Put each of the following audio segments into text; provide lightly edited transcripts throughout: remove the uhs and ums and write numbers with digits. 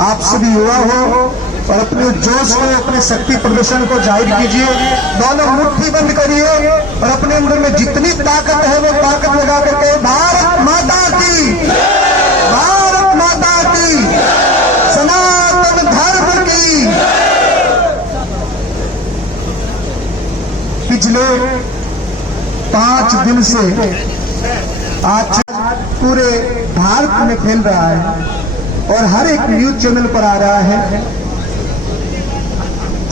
आप सभी युवा हो और अपने जोश को, अपने शक्ति प्रदर्शन को जाहिर कीजिए। दोनों मुट्ठी बंद करिए और अपने अंदर में जितनी ताकत है वो ताकत लगा करके भारत माता की, भारत माता की, सनातन धर्म की। पिछले 5 दिन से आज पूरे भारत में फैल रहा है और हर एक न्यूज चैनल पर आ रहा है।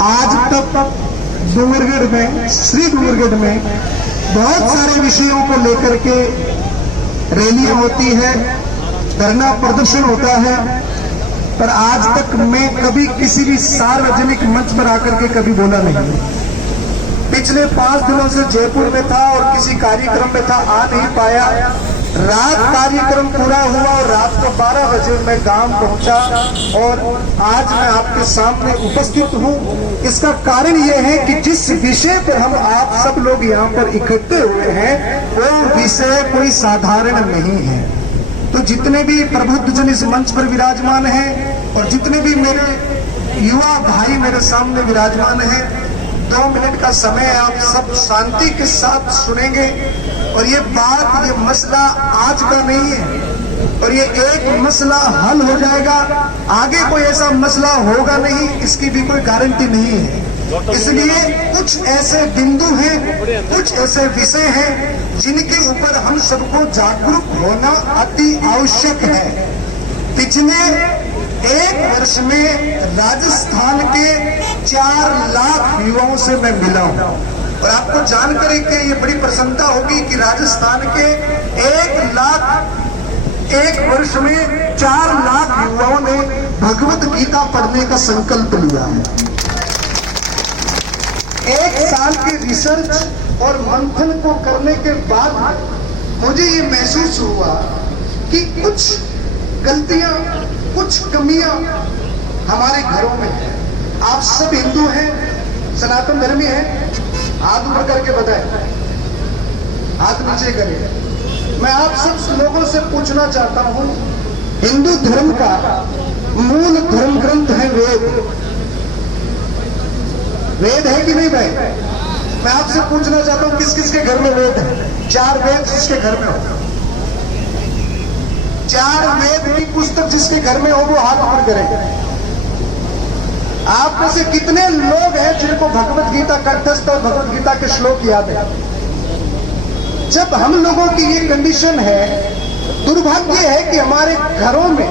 आज तक डूंगरगढ़ में, श्री डूंगरगढ़ में बहुत सारे विषयों को लेकर के रैलियां होती है, धरना प्रदर्शन होता है, पर आज तक मैं कभी किसी भी सार्वजनिक मंच पर आकर के कभी बोला नहीं। पिछले 5 दिनों से जयपुर में था और किसी कार्यक्रम में था, आ नहीं पाया। रात कार्यक्रम पूरा हुआ और रात को 12 बजे मैं गांव पहुंचा और आज मैं आपके सामने उपस्थित हूं। इसका कारण यह है कि जिस विषय पर हम आप सब लोग यहां पर इकट्ठे हुए हैं वो विषय कोई साधारण नहीं है। तो जितने भी प्रबुद्ध जन इस मंच पर विराजमान हैं और जितने भी मेरे युवा भाई मेरे सामने विराजमान हैं, 2 मिनट का समय आप सब शांति के साथ सुनेंगे। और ये बात, ये मसला आज का नहीं है और ये एक मसला हल हो जाएगा, आगे कोई ऐसा मसला होगा नहीं, इसकी भी कोई गारंटी नहीं है। इसलिए कुछ ऐसे बिंदु हैं, कुछ ऐसे विषय हैं जिनके ऊपर हम सबको जागरूक होना अति आवश्यक है। पिछले 1 वर्ष में राजस्थान के 4 लाख युवाओं से मैं मिला हूं और आपको जानकर ये बड़ी प्रसन्नता होगी कि राजस्थान के 1 वर्ष में 4 लाख युवाओं ने भगवत गीता पढ़ने का संकल्प लिया है। 1 साल की रिसर्च और मंथन को करने के बाद मुझे ये महसूस हुआ कि कुछ गलतियां, कुछ कमियां हमारे घरों में है। आप सब हिंदू हैं, सनातन धर्मी हैं, हाथ ऊपर करके बताएं, हाथ नीचे करें। मैं आप सब लोगों से पूछना चाहता हूं, हिंदू धर्म का मूल धर्म ग्रंथ है वेद। वेद है कि नहीं भाई? मैं आपसे पूछना चाहता हूं किस किस के घर में वेद है? 4 वेद जिसके घर में हो, 4 वेद की पुस्तक जिसके घर में हो वो हाथ ऊपर करें। आप में से कितने लोग हैं जिनको भगवत गीता कंठस्थ और भगवत गीता के श्लोक याद है? जब हम लोगों की ये कंडीशन है, दुर्भाग्य है कि हमारे घरों में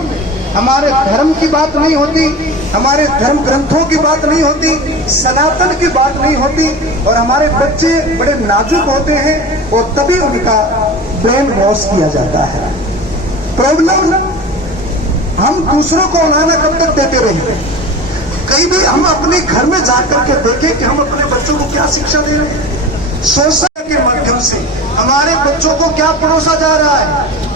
हमारे धर्म की बात नहीं होती, हमारे धर्म ग्रंथों की बात नहीं होती, सनातन की बात नहीं होती और हमारे बच्चे बड़े नाजुक होते हैं और तभी उनका ब्रेन वॉश किया जाता है। प्रॉब्लम हम दूसरों को उड़ाना कब तक देते रहे? कहीं भी हम अपने घर में जाकर के देखें कि हम अपने बच्चों को क्या शिक्षा दे रहे हैं। सोशल के माध्यम से हमारे बच्चों को क्या परोसा जा रहा है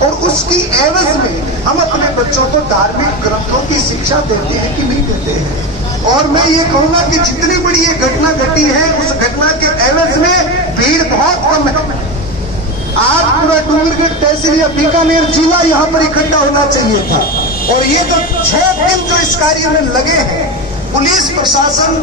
और उसकी एवज में हम अपने बच्चों को धार्मिक ग्रंथों की शिक्षा देते हैं कि नहीं देते हैं। और मैं ये कहूंगा कि जितनी बड़ी ये घटना घटी है उस घटना के एवज में भीड़ बहुत कम है। आज पूरा डूंगरगढ़ तहसील या बीकानेर जिला यहाँ पर इकट्ठा होना चाहिए था और ये तो 6 दिन जो इस कार्य में लगे हैं। पुलिस प्रशासन,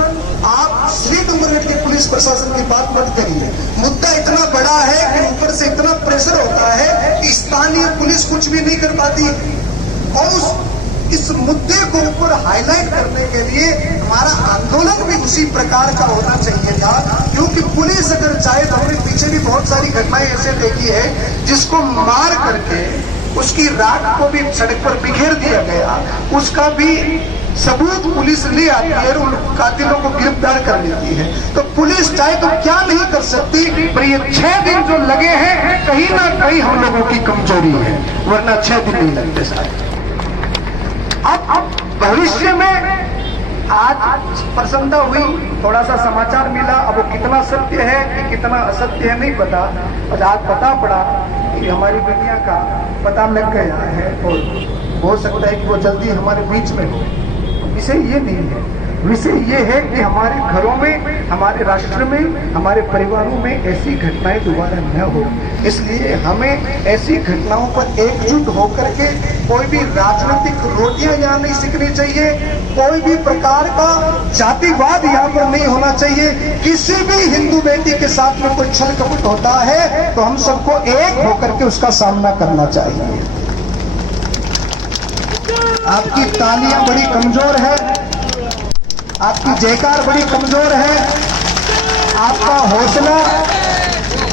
आप श्री डूंगरगढ़ के पुलिस प्रशासन की बात मत करिए, मुद्दा इतना बड़ा है कि ऊपर से इतना प्रेशर होता है कि स्थानीय पुलिस कुछ भी नहीं कर पाती और इस मुद्दे को ऊपर हाईलाइट करने के लिए हमारा आंदोलन भी उसी प्रकार का होना चाहिए था। क्योंकि पुलिस अगर चाहे तो हमने पीछे भी बहुत सारी घटनाएं ऐसे देखी है जिसको मार करके उसकी राख को भी सड़क पर बिखेर दिया गया, उसका भी सबूत पुलिस ले आती है और उन कातिलों को गिरफ्तार कर लेती है। तो पुलिस चाहे तो क्या नहीं कर सकती, पर ये 6 दिन जो लगे हैं कहीं ना कहीं हम लोगों की कमजोरी है, वरना 6 दिन नहीं लगते सारे। अब भविष्य में आज प्रसन्नता हुई, थोड़ा सा समाचार मिला, अब वो कितना सत्य है कि कितना असत्य है नहीं पता, और आज पता पड़ा कि हमारी बेटियां का पता लग गया है और हो सकता है कि वो जल्दी हमारे बीच में हो। विषय ये नहीं है, विषय ये है कि हमारे घरों में, हमारे राष्ट्र में, हमारे परिवारों में ऐसी घटनाएं दोबारा न हो। इसलिए हमें ऐसी घटनाओं पर एकजुट होकर के कोई भी राजनीतिक रोटियां यहाँ नहीं सीखनी चाहिए, कोई भी प्रकार का जातिवाद यहाँ पर नहीं होना चाहिए। किसी भी हिंदू बेटी के साथ में कोई छल कपट होता है तो हम सबको एक होकर के उसका सामना करना चाहिए। आपकी तालियां बड़ी कमजोर है, आपकी जयकार बड़ी कमजोर है, आपका हौसला,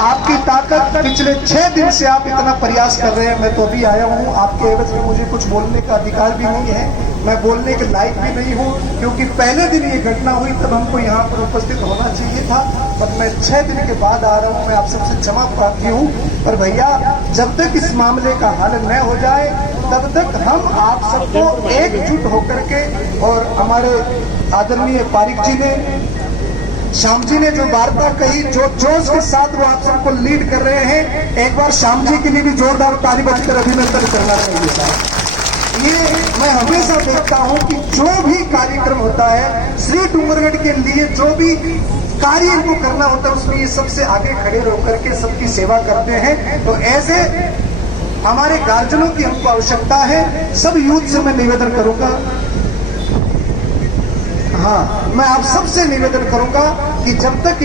आपकी ताकत, पिछले 6 दिन से आप इतना प्रयास कर रहे हैं। मैं तो अभी आया हूं, आपके एवज में मुझे कुछ बोलने का अधिकार भी नहीं है, मैं बोलने के लायक भी नहीं हूं, क्योंकि पहले दिन ये घटना हुई तब हमको यहाँ पर उपस्थित होना चाहिए था, पर मैं 6 दिन के बाद आ रहा हूं। मैं आप सबसे क्षमा प्रार्थी हूं, पर भैया जब तक इस मामले का हल न हो जाए तब तक हम आप सबको एकजुट होकर के, और हमारे आदरणीय पारिक जी ने, श्याम जी ने जो वार्ता कही, जो जोश के साथ वो आप सबको लीड कर रहे हैं, एक बार श्याम जी के लिए भी जोरदार ताली बजकर अभिनंदन करना चाहिए साहब। ये मैं हमेशा देखता हूं कि जो भी कार्यक्रम होता है श्री डूंगरगढ़ के लिए, जो भी कार्य इनको करना होता है, उसमें ये सबसे आगे खड़े होकर के सबकी सेवा करते हैं। तो ऐसे हमारे गार्जियनों की हमको आवश्यकता है। सब यूथ से मैं निवेदन करूंगा, हाँ, मैं आप सबसे निवेदन करूंगा कि जब तक